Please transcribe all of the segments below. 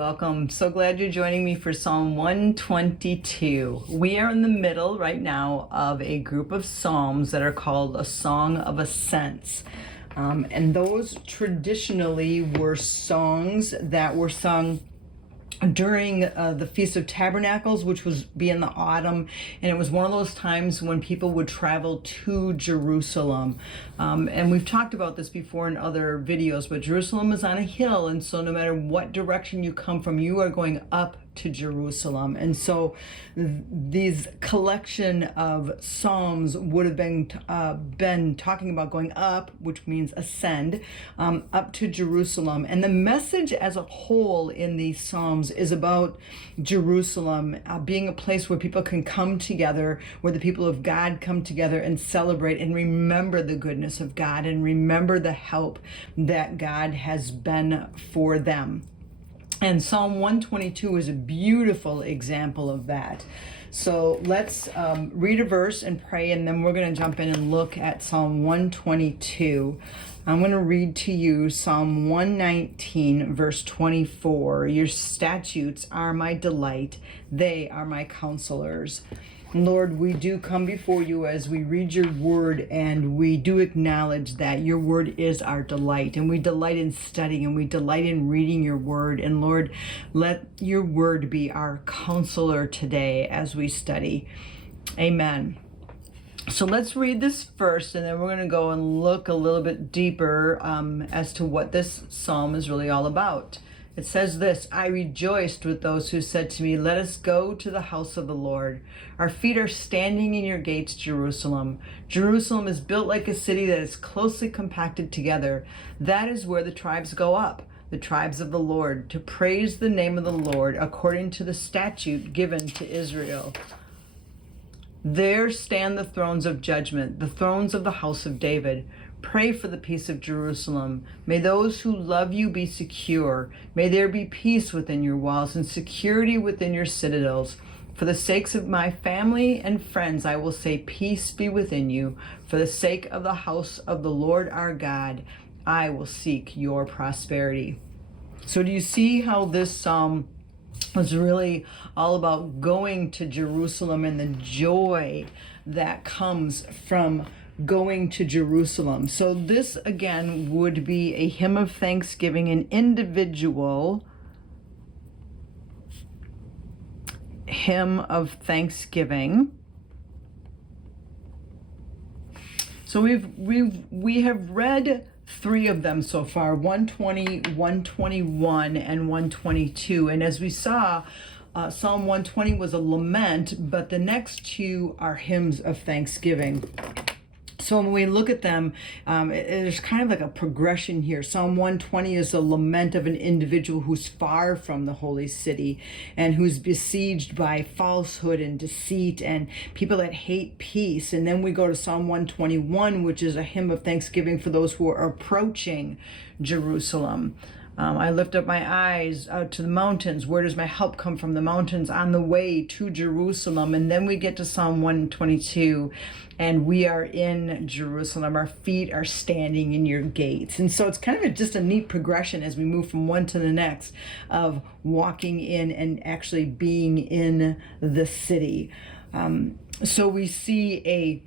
welcome. So glad you're joining me for Psalm 122. We are in the middle right now of a group of Psalms that are called a Song of Ascents. And those traditionally were songs that were sung during the Feast of Tabernacles, which was be in the autumn, and it was one of those times when people would travel to Jerusalem. And we've talked about this before in other videos, but Jerusalem is on a hill, and so no matter what direction you come from, you are going up to Jerusalem. And so these collection of psalms would have been talking about going up, which means ascend, up to Jerusalem. And the message as a whole in these psalms is about Jerusalem being a place where people can come together, where the people of God come together and celebrate and remember the goodness of God and remember the help that God has been for them. And Psalm 122 is a beautiful example of that. So let's read a verse and pray, and then we're going to jump in and look at Psalm 122. I'm going to read to you Psalm 119, verse 24. Your statutes are my delight. They are my counselors. Lord, we do come before you as we read your word, and we do acknowledge that your word is our delight, and we delight in studying, and we delight in reading your word. And Lord, let your word be our counselor today as we study. Amen. So let's read this first, and then we're going to go and look a little bit deeper as to what this psalm is really all about. It says this: I rejoiced with those who said to me, let us go to the house of the Lord. Our feet are standing in your gates, Jerusalem. Jerusalem is built like a city that is closely compacted together. That is where the tribes go up, the tribes of the Lord, to praise the name of the Lord according to the statute given to Israel. There stand the thrones of judgment, the thrones of the house of David. Pray for the peace of Jerusalem. May those who love you be secure. May there be peace within your walls and security within your citadels. For the sakes of my family and friends, I will say, peace be within you. For the sake of the house of the Lord our God, I will seek your prosperity. So do you see how this psalm was really all about going to Jerusalem and the joy that comes from going to Jerusalem? So this again would be a hymn of thanksgiving, an individual hymn of thanksgiving. So we have read three of them so far: 120, 121, and 122. And as we saw, Psalm 120 was a lament, but the next two are hymns of thanksgiving. So when we look at them, there's kind of like a progression here. Psalm 120 is a lament of an individual who's far from the holy city and who's besieged by falsehood and deceit and people that hate peace. And then we go to Psalm 121, which is a hymn of thanksgiving for those who are approaching Jerusalem. I lift up my eyes out to the mountains. Where does my help come from? The mountains on the way to Jerusalem. And then we get to Psalm 122, and we are in Jerusalem. Our feet are standing in your gates. And so it's kind of just a neat progression as we move from one to the next of walking in and actually being in the city. So we see a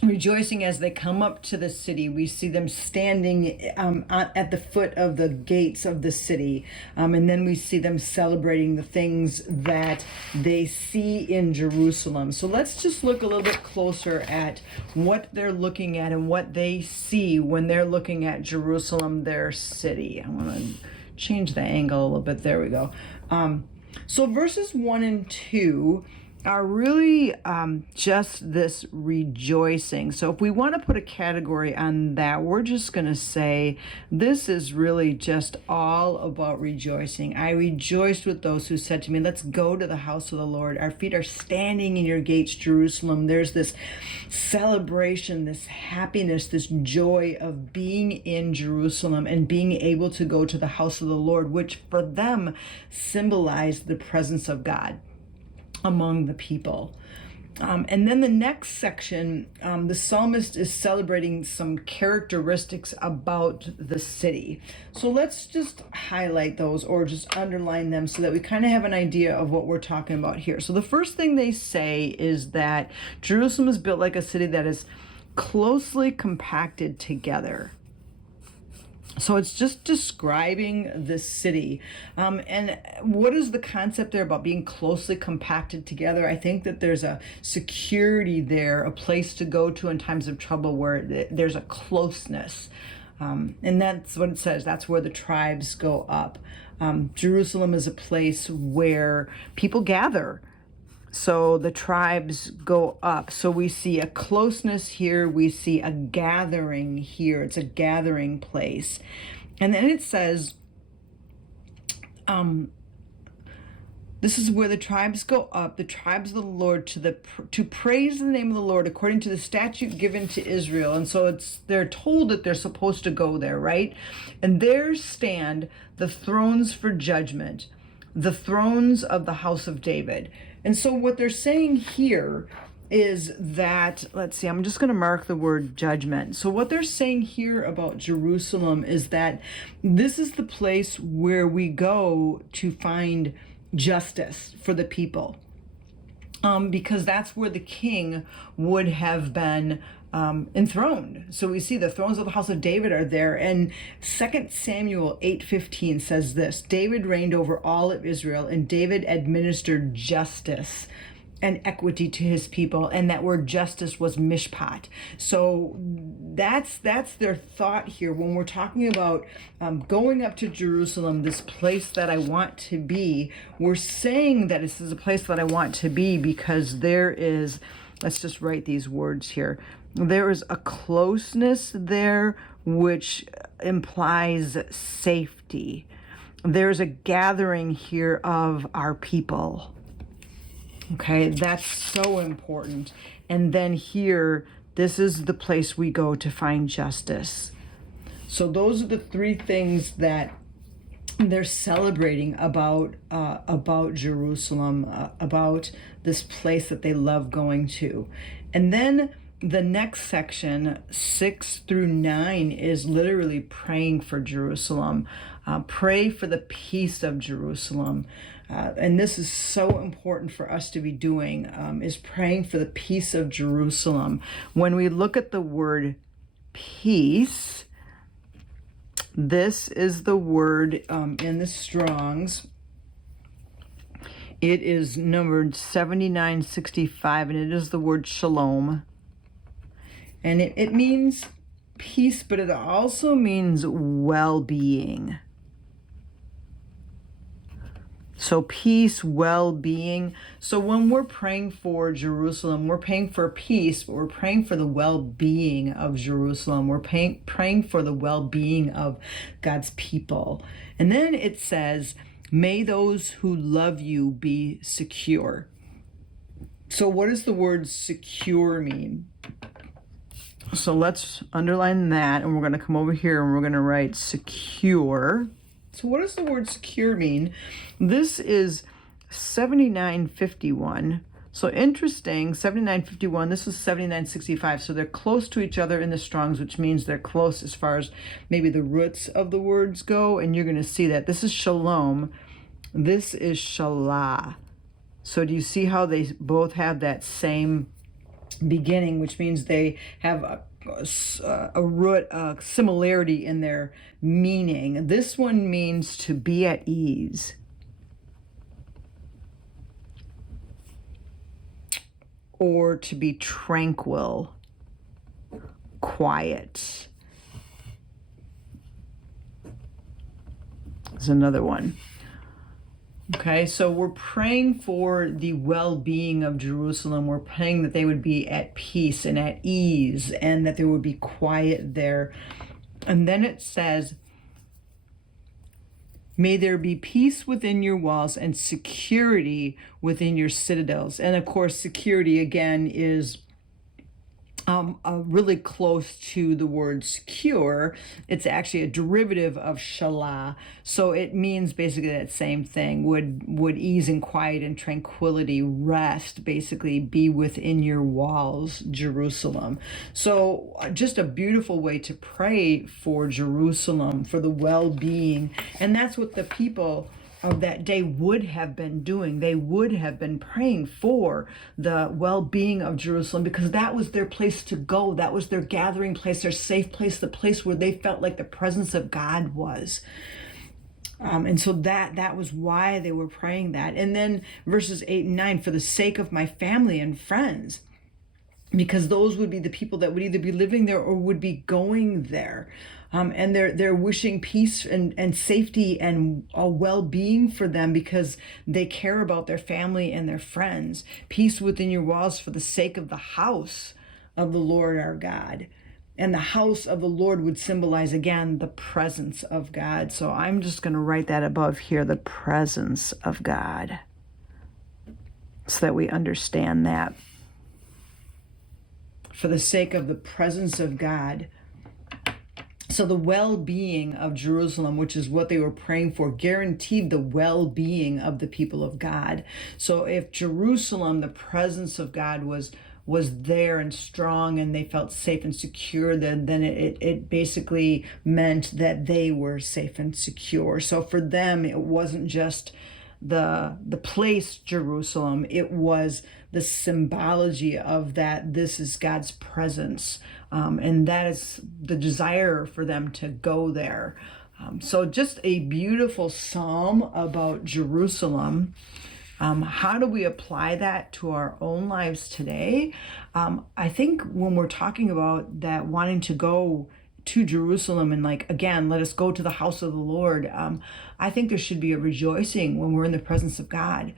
rejoicing as they come up to the city. We see them standing at the foot of the gates of the city. And then we see them celebrating the things that they see in Jerusalem. So let's just look a little bit closer at what they're looking at and what they see when they're looking at Jerusalem, their city. I want to change the angle a little bit. There we go. So verses 1 and 2 are really just this rejoicing. So if we want to put a category on that, we're just going to say this is really just all about rejoicing. I rejoiced with those who said to me, let's go to the house of the Lord. Our feet are standing in your gates, Jerusalem. There's this celebration, this happiness, this joy of being in Jerusalem and being able to go to the house of the Lord, which for them symbolized the presence of God among the people. And then the next section, the psalmist is celebrating some characteristics about the city. So let's just highlight those or just underline them so that we kind of have an idea of what we're talking about here. So the first thing they say is that Jerusalem is built like a city that is closely compacted together. So it's just describing the city. And what is the concept there about being closely compacted together? I think that there's a security there, a place to go to in times of trouble where there's a closeness. And that's what it says. That's where the tribes go up. Jerusalem is a place where people gather. So the tribes go up. So we see a closeness here. We see a gathering here. It's a gathering place. And then it says, this is where the tribes go up, the tribes of the Lord, to praise the name of the Lord according to the statute given to Israel. And so they're told that they're supposed to go there, right? And there stand the thrones for judgment, the thrones of the house of David. And so what they're saying here is that, let's see, I'm just going to mark the word judgment. So what they're saying here about Jerusalem is that this is the place where we go to find justice for the people. Because that's where the king would have been enthroned. So we see the thrones of the house of David are there. And 2 Samuel 8:15 says this: David reigned over all of Israel, and David administered justice and equity to his people. And that word justice was mishpat. So that's their thought here when we're talking about going up to Jerusalem, this place that I want to be. We're saying that this is a place that I want to be because there is, let's just write these words here. There is a closeness there which implies safety. There's a gathering here of our people. Okay, that's so important. And then here, this is the place we go to find justice. So those are the three things that they're celebrating about Jerusalem, about this place that they love going to. And then the next section, 6 through 9, is literally praying for Jerusalem. Pray for the peace of Jerusalem. And this is so important for us to be doing, is praying for the peace of Jerusalem. When we look at the word peace, this is the word in the Strong's. It is numbered 7965, and it is the word shalom. And it means peace, but it also means well-being. So peace, well-being. So when we're praying for Jerusalem, we're praying for peace, but we're praying for the well-being of Jerusalem. We're praying for the well-being of God's people. And then it says, may those who love you be secure. So what does the word secure mean? So let's underline that, and we're going to come over here and we're going to write secure. So what does the word secure mean? This is 7951. So interesting, 7951, this is 7965. So they're close to each other in the Strongs, which means they're close as far as maybe the roots of the words go. And you're going to see that. This is shalom. This is shalah. So do you see how they both have that same beginning, which means they have a root, a similarity in their meaning. This one means to be at ease. Or to be tranquil, quiet. There's another one. Okay, so we're praying for the well-being of Jerusalem. We're praying that they would be at peace and at ease and that there would be quiet there. And then it says, may there be peace within your walls and security within your citadels. And of course, security again is really close to the word secure. It's actually a derivative of shalah, so it means basically that same thing. Would ease and quiet and tranquility, rest, basically be within your walls, Jerusalem. So just a beautiful way to pray for Jerusalem, for the well-being, and that's what the people of that day would have been doing. They would have been praying for the well-being of Jerusalem, because that was their place to go. That was their gathering place, their safe place, the place where they felt like the presence of God was. And so that was why they were praying that. And then verses 8 and 9, for the sake of my family and friends, because those would be the people that would either be living there or would be going there. And they're wishing peace and safety and a well-being for them, because they care about their family and their friends. Peace within your walls for the sake of the house of the Lord our God. And the house of the Lord would symbolize, again, the presence of God. So I'm just going to write that above here, the presence of God, so that we understand that. For the sake of the presence of God. So the well-being of Jerusalem, which is what they were praying for, guaranteed the well-being of the people of God. So if Jerusalem, the presence of God was there and strong, and they felt safe and secure, then it basically meant that they were safe and secure. So for them, it wasn't just the place Jerusalem, it was the symbology of that this is God's presence, and that is the desire for them to go there. So just a beautiful psalm about Jerusalem. How do we apply that to our own lives today? I think when we're talking about that, wanting to go to Jerusalem and, like, again, let us go to the house of the Lord, I think there should be a rejoicing when we're in the presence of God,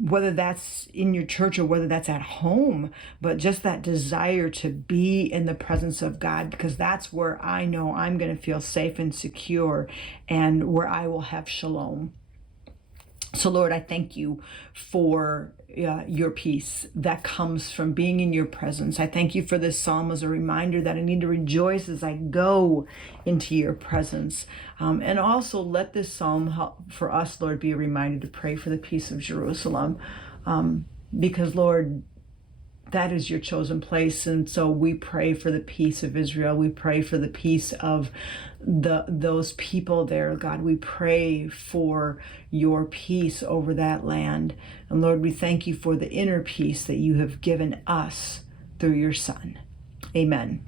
whether that's in your church or whether that's at home, but just that desire to be in the presence of God, because that's where I know I'm going to feel safe and secure, and where I will have shalom. So Lord, I thank you for your peace that comes from being in your presence. I thank you for this psalm as a reminder that I need to rejoice as I go into your presence. And also let this psalm help for us, Lord, be a reminder to pray for the peace of Jerusalem. Because Lord, that is your chosen place. And so we pray for the peace of Israel. We pray for the peace of those people there, God. We pray for your peace over that land. And Lord, we thank you for the inner peace that you have given us through your Son. Amen.